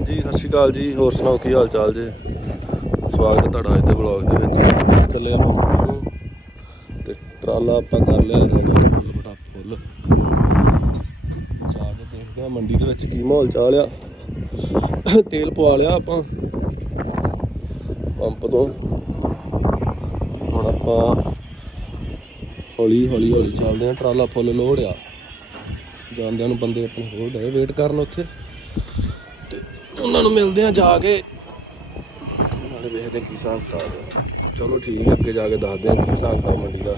ਹਾਂਜੀ, ਸਤਿ ਸ਼੍ਰੀ ਅਕਾਲ ਜੀ। ਹੋਰ ਸੁਣਾਓ, ਕੀ ਹਾਲ ਚਾਲ ਜੀ? ਸਵਾਗਤ ਹੈ ਤੁਹਾਡਾ ਅੱਜ ਦੇ ਵਲੌਗ ਦੇ ਵਿੱਚ। ਚੱਲੇ ਆਪਾਂ ਮੰਡੀ ਤੇ ਟਰਾਲਾ ਆਪਾਂ ਕਰ ਲਿਆ ਫੁੱਲ ਬੜਾ ਫੁੱਲ। ਜਾ ਕੇ ਦੇਖਦੇ ਆ, ਮੰਡੀ ਦੇ ਵਿੱਚ ਕੀ ਮਾਹੌਲ ਚਾਲ ਆ। ਤੇਲ ਪਵਾ ਲਿਆ ਆਪਾਂ। ਪੰਪ ਤੋਂ। ਹੁਣ ਆਪਾਂ ਹੌਲੀ ਹੌਲੀ ਹੌਲੀ ਚੱਲਦੇ ਆ। ਟਰਾਲਾ ਫੁੱਲ ਲੋਡ ਆ। ਜਾਂਦਿਆਂ ਨੂੰ ਬੰਦੇ ਆਪਣੇ ਹੋਰ ਡਏ ਵੇਟ ਕਰਨ ਉੱਥੇ। ਉਹਨਾਂ ਨੂੰ ਮਿਲਦੇ ਆ ਜਾ ਕੇ। ਨਾਲੇ ਵੇਖਦੇ ਆ ਕੀ ਹਿਸਾਬ ਕਿਤਾਬ ਆ। ਚਲੋ ਠੀਕ ਹੈ ਅੱਗੇ ਜਾ ਕੇ ਦੱਸਦੇ ਆ ਕੀ ਹਿਸਾਬ ਕਿਤਾਬ ਮੰਡੀ ਦਾ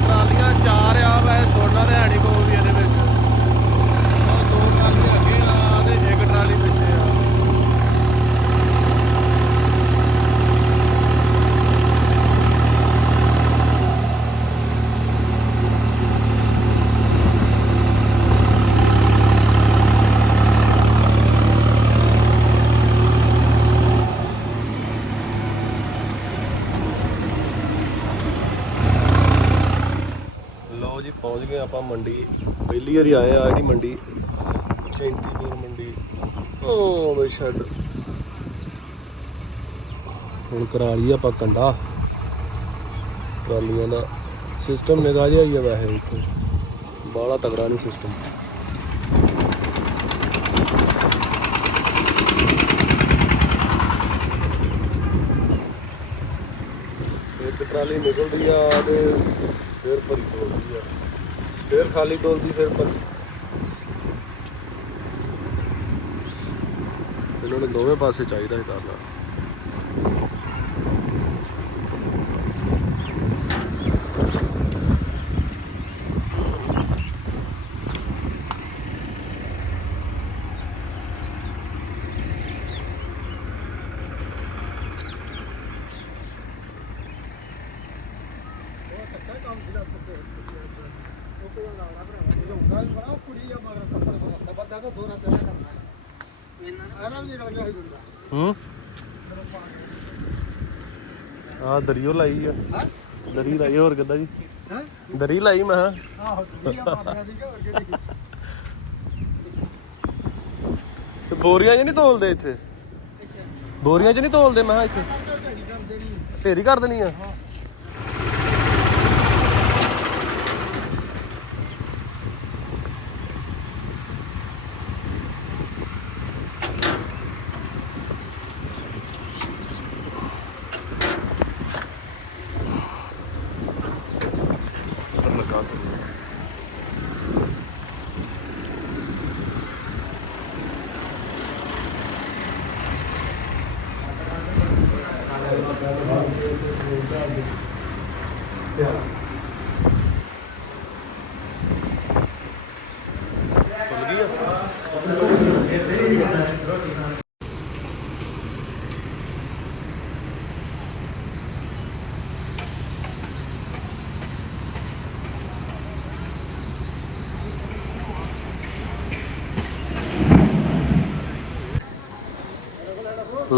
ਟਰਾਲੀਆਂ ਚਾਰ ਆ ਵੈ ਸੋਨਾ ਤੇ ਹੈਣੀ ਕੋ ਵੀ ਇਹਦੇ ਵਿੱਚ ਆਹ ਦੋ ਟਰਾਲੀ ਅੱਗੇ ਆ ਤੇ ਇੱਕ ਟਰਾਲੀ ਪਿੱਛੇ ਆ ਲਓ ਜੀ, ਪਹੁੰਚ ਗਏ ਆਪਾਂ ਮੰਡੀ। ਪਹਿਲੀ ਵਾਰੀ ਆਏ ਆ ਜਿਹੜੀ ਮੰਡੀ। ਚੈਂਤੀਪੁਰ ਮੰਡੀ। ਓ ਬਈ ਛੱਡ। ਹੁਣ ਕਰਾ ਲਈ ਆਪਾਂ ਕੰਡਾ। ਟਰਾਲੀਆਂ ਦਾ ਸਿਸਟਮ ਨਿਗਾ ਜਿਹਾ ਹੀ ਆ ਵੈਸੇ ਇੱਥੇ। ਬਾਹਲਾ ਤਗੜਾ ਨਹੀਂ ਸਿਸਟਮ ਇੱਕ ਟਰਾਲੀ ਨਿਕਲਦੀ ਆ ਤੇ ਫਿਰ ਭਰੀ ਤੋਲਦੀ ਆ। ਫਿਰ ਖਾਲੀ ਤੋਲਦੀ, ਫਿਰ ਭਰੀ। ਇਹਨਾਂ ਨੂੰ ਦੋਵੇਂ ਪਾਸੇ ਚਾਹੀਦਾ ਹੈ ਕਰਨਾ। ਹੂੰ? ਆ ਦਰੀਓ ਲਾਈ ਆ। ਦਰੀ ਲਾਈ, ਹੋਰ ਕਿੱਦਾਂ ਜੀ? ਦਰੀ ਲਾਈ ਮੈਂ ਕਿਹਾ। ਤੇ ਬੋਰੀਆਂ 'ਚ ਨਹੀਂ ਤੋਲਦੇ ਇੱਥੇ? ਬੋਰੀਆਂ 'ਚ ਨਹੀਂ ਤੋਲਦੇ, ਮੈਂ ਕਿਹਾ ਇੱਥੇ। ਢੇਰੀ ਕਰ ਦੇਣੀ ਆ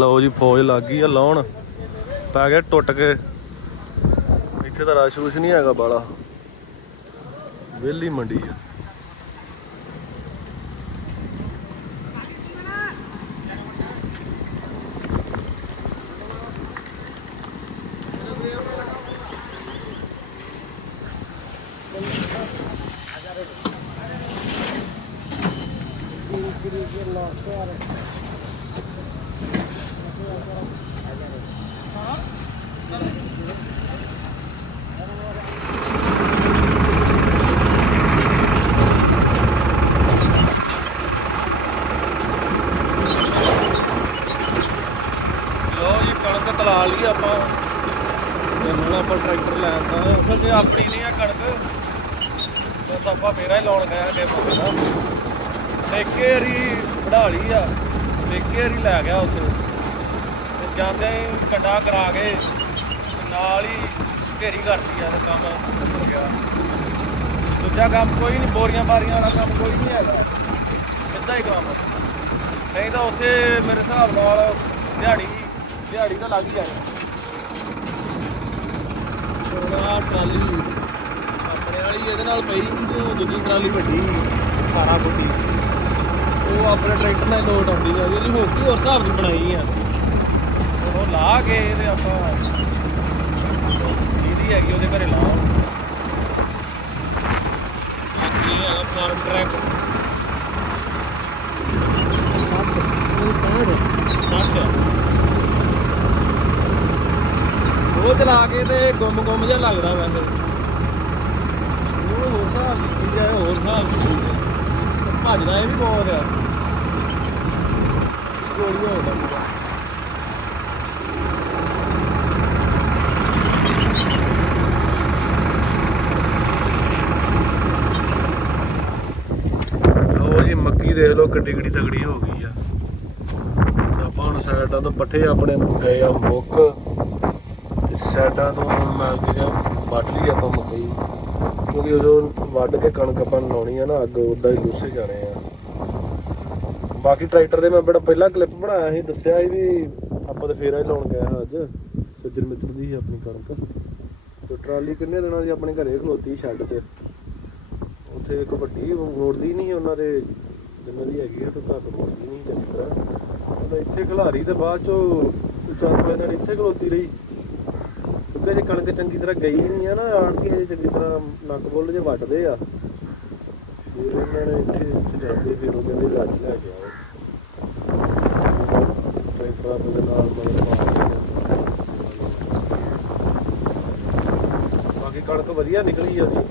ਲਓ ਜੀ, ਫੌਜ ਲੱਗ ਗਈ ਆ, ਲਾਉਣ। ਪੈ ਗਿਆ ਟੁੱਟ ਕੇ। ਇੱਥੇ ਤਾਂ ਰਸ਼ ਰੁਸ਼ ਨਹੀਂ ਹੈਗਾ ਬਾਲਾ ਵਿਹਲੀ ਮੰਡੀ ਆ। ਕਣਕ ਤਲਾ ਲਈ ਆਪਾਂ। ਤੇ ਹੁਣ ਆਪਾਂ ਟਰੈਕਟਰ ਲੈ ਦਾ ਅਸਲ 'ਚ ਆਪਣੀ ਨਹੀਂ ਆ ਕਣਕ। ਬਸ ਆਪਾਂ ਫੇਰਾ ਹੀ ਲਾਉਣ ਗਏ ਅੱਗੇ ਮੁੰਡਾ ਤੇ ਇੱਕੇ ਵਢਾ ਲਈ ਆ। ਠੇਕੇ ਇੱਕੇ ਲੈ ਗਿਆ ਉੱਥੇ। ਜਾਂਦੇ ਹੀ ਕੰਡਾ ਕਰਾ ਕੇ ਨਾਲ ਹੀ ਢੇਰੀ ਕਰਤੀ ਆ ਤੇ ਕੰਮ। ਹੋ ਗਿਆ ਦੂਜਾ ਕੰਮ ਕੋਈ ਨਹੀਂ ਬੋਰੀਆਂ ਬਾਰੀਆਂ ਵਾਲਾ ਕੰਮ ਕੋਈ ਨਹੀਂ ਹੈਗਾ। ਸਿੱਧਾ ਹੀ ਕੰਮ। ਨਹੀਂ ਤਾਂ ਉੱਥੇ ਮੇਰੇ ਹਿਸਾਬ ਨਾਲ ਦਿਹਾੜੀ ਦਿਹਾੜੀ ਤਾਂ ਲੱਗ ਹੀ ਜਾਣੀ। ਸੋਨਾ ਟਰਾਲੀ ਆਪਣੇ ਵਾਲੀ ਇਹਦੇ ਨਾਲ ਪਈ ਤੇ ਦੂਜੀ ਟਰਾਲੀ ਵੱਡੀ 18 ਫੁੱਟੀ ਉਹ ਆਪਣੇ ਟਰੈਕਟਰ ਨਾਲ ਲੋਡ ਆਉਂਦੀ ਆ ਜਿਹੜੀ ਹੋ ਕੀ ਹੋਰ ਹਿਸਾਬ ਦੀ ਬਣਾਈ ਆ। ਉਹ ਲਾ ਕੇ ਤੇ ਆਪਾਂ ਜਿਹਦੀ ਹੈਗੀ ਉਹਦੇ ਘਰੇ ਲਾਓ। ਬਾਕੀ ਇਹ ਹੈਗਾ ਫਾਰਮ ਟਰੈਕ ਉਹ ਚਲਾ ਕੇ ਤੇ ਗੁੰਮ ਗੁੰਮ ਜਿਹਾ ਲੱਗਦਾ ਵੈਸੇ। ਉਹ ਹੋਰ ਹਿਸਾਬ ਦੀ ਚੀਜ਼ ਹੋਰ ਹਿਸਾਬ ਦੀ ਭੱਜਦਾ ਇਹ ਵੀ ਬਹੁਤ ਆ। ਗੋਲੀਆਂ ਹੁੰਦਾ ਜੀ ਦੇਖ ਲਓ ਕਿੱਡੀ ਕਿੱਡੀ ਤਗੜੀ ਹੋ ਗਈ ਆ। ਆਪਾਂ ਹੁਣ ਸਾਈਡਾਂ ਤੋਂ ਪੱਠੇ ਆਪਣੇ ਗਏ ਆ ਮੁੱਕ ਤੇ ਸਾਈਡਾਂ ਤੋਂ ਮੈਂ ਕਿਹਾ ਵੱਢ ਲਈ ਆਪਾਂ ਮੱਕੀ ਕਿਉਂਕਿ ਉਦੋਂ ਵੱਢ ਕੇ ਕਣਕ ਆਪਾਂ ਲਾਉਣੀ ਆ ਨਾ, ਅੱਗ ਉਦਾਂ ਹੀ ਲੁੱਸੇ ਜਾਣੇ ਆ। ਬਾਕੀ ਟਰੈਕਟਰ ਦੇ ਮੈਂ ਬੜਾ ਪਹਿਲਾ ਕਲਿੱਪ ਬਣਾਇਆ ਸੀ, ਦੱਸਿਆ ਸੀ ਵੀ ਆਪਾਂ ਤੇ ਫੇਰਾ ਹੀ ਲਾਉਣ ਗਏ ਹਾਂ ਅੱਜ, ਸੱਜਣ ਮਿੱਤਰ ਦੀ ਸੀ ਆਪਣੀ ਕਣਕ। ਤੇ ਟਰਾਲੀ ਕਿੰਨੇ ਦਿਨਾਂ ਦੀ ਆਪਣੇ ਘਰੇ ਖਲੋਤੀ ਸ਼ੈੱਡ 'ਚ। ਉੱਥੇ ਇੱਕ ਵੱਡੀ ਮੋੜਦੀ ਨਹੀਂ ਸੀ ਉਹਨਾਂ ਦੇ ਜਿੰਨਾਂ ਦੀ ਹੈਗੀ ਆ, ਤੇ ਘਰ ਤੋਂ ਮੋੜਦੀ ਨਹੀਂ ਚੰਗੀ ਤਰ੍ਹਾਂ ਉਹ ਇੱਥੇ ਖਿਲਾਰੀ ਤੇ ਬਾਅਦ ਚੋਂ ਚਾਰ ਪੰਜ ਦਿਨ ਇੱਥੇ ਖਲੋਤੀ ਰਹੀ। ਕਿਉਂਕਿ ਜੇ ਕਣਕ ਚੰਗੀ ਤਰ੍ਹਾਂ ਗਈ ਨਹੀਂ ਆ ਨਾ ਆੜਤੀ ਹਜੇ ਚੰਗੀ ਤਰ੍ਹਾਂ ਨੱਕ ਬੁੱਲ ਜੇ ਵੱਟਦੇ ਆ। ਫਿਰ ਇਹਨਾਂ ਨੇ ਇੱਥੇ ਇੱਥੇ ਜਾਂਦੇ, ਫਿਰ ਉਹ ਕਹਿੰਦੇ ਰੱਜ ਲੈ ਕੇ ਆਓ। ਟਰੈਕਟਰ ਆਪਣੇ ਨਾਲ ਮਗਰ ਬਾਕੀ ਕਣਕ ਵਧੀਆ ਨਿਕਲੀ ਆ ਜੀ।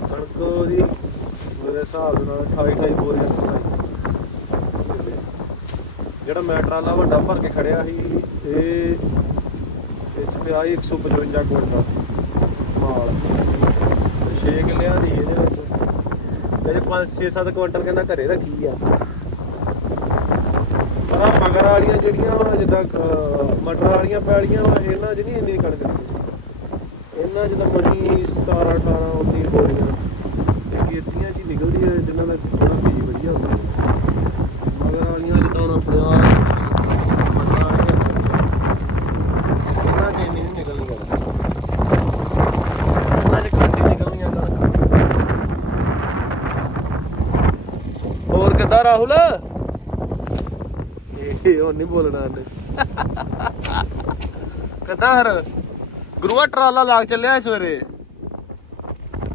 ਕਣਕ ਉਹਦੀ ਹਿਸਾਬ ਦੇ ਨਾਲ 28 28 ਬੋਰੀਆਂ ਬਣਾਈ ਜਿਹੜਾ ਮੈਂ ਟਰਾਲਾ ਵੱਡਾ ਭਰ ਕੇ ਖੜਿਆ ਸੀ, ਇਹ ਇਹ ਪਿਆ 155 ਕੁਇੰਟਲ ਮਾਲ। 6 ਕਿੱਲਿਆਂ ਦੀ ਇਹਦੇ ਵਿੱਚ। ਇਹਦੇ 5 6 7 ਕੁਇੰਟਲ ਕਹਿੰਦਾ ਘਰੇ ਰੱਖੀ ਆ। ਪਰ ਆਹ ਮਗਰ ਵਾਲੀਆਂ ਜਿਹੜੀਆਂ ਜਿੱਦਾਂ ਮਟਰ ਵਾਲੀਆਂ ਪੈਲੀਆਂ ਵਾ, ਇਹਨਾਂ 'ਚ ਨਹੀਂ ਇੰਨੀ ਕਣਕ ਇਹਨਾਂ 'ਚ ਤਾਂ ਮਹੀਂ 17 18 19 ਬੋਰੀਆਂ। ਤੇ ਖੇਤੀਆਂ ਨਿਕਲਦੀ ਹੈ ਜਿਨ੍ਹਾਂ ਦਾ ਥੋੜਾ ਬੀਜ ਵਧੀਆ ਹੁੰਦਾ ਮਗਰ ਵਾਲੀਆਂ ਜਿੱਦਾਂ ਹੁਣ ਆਪਣੇ ਹੋਰ ਕਿੱਦਾਂ, ਰਾਹੁਲ? ਇਹ ਹੁਣ ਨਹੀਂ ਬੋਲਣਾ ਇਹਨੇ ਕਿੱਦਾਂ, ਹਰ? ਗੁਰੂਆ, ਟਰਾਲਾ ਲਾਗ ਚੱਲਿਆ ਸਵੇਰੇ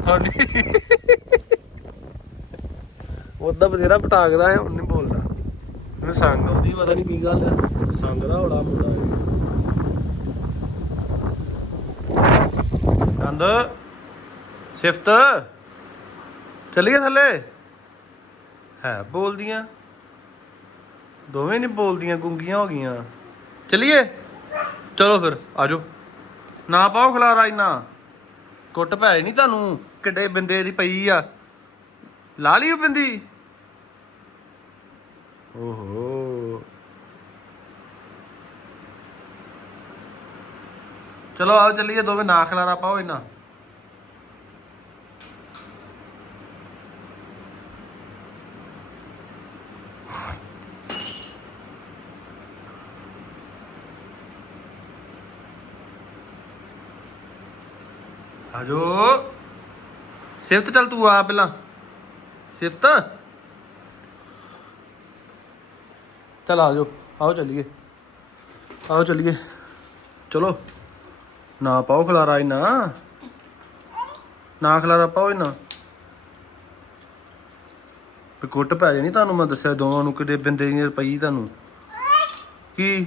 ਹਾਂਜੀ ਉਹਦਾ ਬਥੇਰਾ ਪਟਾਕਦਾ ਹੈ, ਹੁਣ ਨਹੀਂ ਬੋਲਣਾ ਮੈਨੂੰ ਸੰਗ ਆਉਂਦੀ, ਪਤਾ ਨਹੀਂ ਕੀ ਗੱਲ ਹੈ ਸੰਗ ਦਾ ਹੋਲਾ ਮੁੰਡਾ ਹੈ। ਕੰਦ ਸਿਫਤ। ਚੱਲੀਏ ਥੱਲੇ? ਹੈ ਬੋਲਦੀਆਂ। ਦੋਵੇਂ ਨਹੀਂ ਬੋਲਦੀਆਂ, ਗੁੰਗੀਆਂ ਹੋ ਗਈਆਂ। ਚੱਲੀਏ? ਚਲੋ ਫਿਰ, ਆਜੋ। ਨਾ ਪਾਓ ਖਲਾਰਾ ਇੰਨਾ। ਕੁੱਟ ਪੈ ਨਹੀਂ ਤੁਹਾਨੂੰ, ਕਿੱਡੇ ਬਿੰਦੇ ਦੀ ਪਈ ਆ। ਲਾ ਲਈ ਬਿੰਦੀ। ਓਹੋ। ਚਲੋ ਆਓ ਚੱਲੀਏ, ਦੋਵੇਂ ਨਾ ਖਲਾਰਾ ਪਾਓ ਇੰਨਾ ਆਜੋ। ਸਿਫਤ ਚੱਲ ਤੂੰ ਆ ਪਹਿਲਾਂ। ਸਿਫਤ? ਚਲ ਆ ਜਾਓ, ਆਓ ਚੱਲੀਏ। ਆਓ ਚੱਲੀਏ। ਚਲੋ। ਨਾ ਪਾਓ ਖਲਾਰਾ ਇਨਾ। ਨਾ ਖਲਾਰਾ ਪਾਓ ਇਨਾ। ਤੇ ਕੁੱਟ ਪੈ ਜਾਣੀ ਤੁਹਾਨੂੰ, ਮੈਂ ਦੱਸਿਆ ਦੋਵਾਂ ਨੂੰ ਕਿਤੇ ਬਿੰਦੇ ਦੀ ਪਈ ਤੁਹਾਨੂੰ। ਕੀ?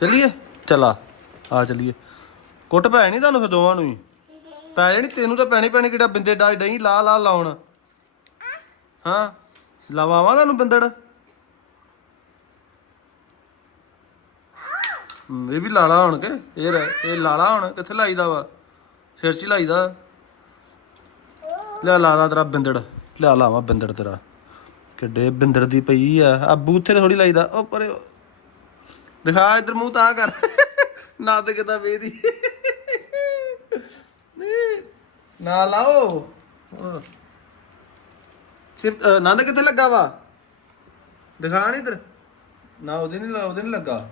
ਚੱਲੀਏ? ਚਲਾ ਆ। ਚੱਲੀਏ। ਕੁੱਟ ਪੈ ਜਾਣੀ ਤੁਹਾਨੂੰ ਫਿਰ ਦੋਵਾਂ ਨੂੰ ਹੀ। ਪੈ ਜਾਣੀ ਤੈਨੂੰ ਤਾਂ ਪੈਣੀ ਪੈਣੀ ਕਿਹੜਾ ਬਿੰਦੇ ਡਾ ਡਈ, ਲਾ ਲਾ ਲਾਉਣ। ਹਾਂ? ਲਵਾਵਾਂ ਤੁਹਾਨੂੰ ਬਿੰਦੜ? ਹਮ, ਇਹ ਵੀ ਲਾਲਾ ਹੁਣ ਕੇ ਇਹ ਰਹਿ- ਇਹ ਲਾਲਾ ਹੁਣ ਕਿੱਥੇ ਲਾਈਦਾ ਵਾ? ਸਿਰ 'ਚ ਹੀ ਲਾਈਦਾ। ਲੈ ਲਾ ਲਾ ਤੇਰਾ ਬਿੰਦੜ ਲਿਆ ਲਾਵਾਂ ਬਿੰਦੜ ਤੇਰਾ। ਕਿੱਡੇ ਬਿੰਦੜ ਦੀ ਪਈ ਆ। ਆ ਬੂਥੇ ਥੋੜੀ ਲਾਈਦਾ। ਉਹ ਪਰੇ ਉਹ। ਦਿਖਾ ਇੱਧਰ ਮੂੰਹ ਤਾਂ ਕਰ। ਨਾ ਤੇ ਕਿਤਾ ਵੇਦੀ ਨਾ ਲਾਓ। ਹਾਂ। ਸਿਰ ਅ, ਨੰਦ ਕਿੱਥੇ ਲੱਗਾ ਵਾ? ਦਿਖਾ ਨਹੀਂ ਇੱਧਰ। ਨਾ ਉਹਦੇ ਨਹੀਂ ਉਹਦੇ ਨਹੀਂ ਲੱਗਾ।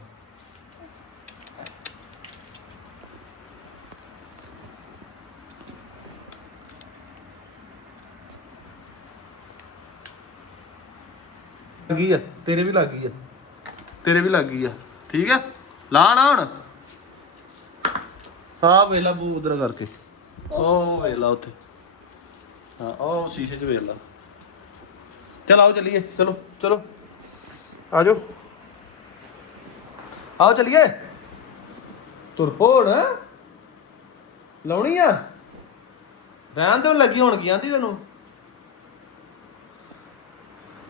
ਲੱਗੀ ਆ, ਤੇਰੇ ਵੀ ਲੱਗੀ ਆ। ਤੇਰੇ ਵੀ ਲੱਗੀ ਆ, ਠੀਕ ਆ? ਲਾ ਨਾ ਹੁਣ। ਹਾਂ ਵੇਲਾ ਬੂ ਉਧਰ ਕਰਕੇ। ਉਹ ਵੇਲਾ ਉੱਥੇ। ਹਾਂ ਉਹ ਸ਼ੀਸ਼ੇ 'ਚ ਵੇਖਲਾ ਚਲ ਆਓ ਚੱਲੀਏ, ਚਲੋ ਚਲੋ। ਆ ਜਾਓ। ਆਓ ਚੱਲੀਏ। ਤੁਰ ਪੋਣ ਲਾਉਣੀ ਆ? ਰਹਿਣ ਦੇ ਲੱਗੀ ਹੋਣ ਕੀ ਆਂਦੀ ਤੈਨੂੰ।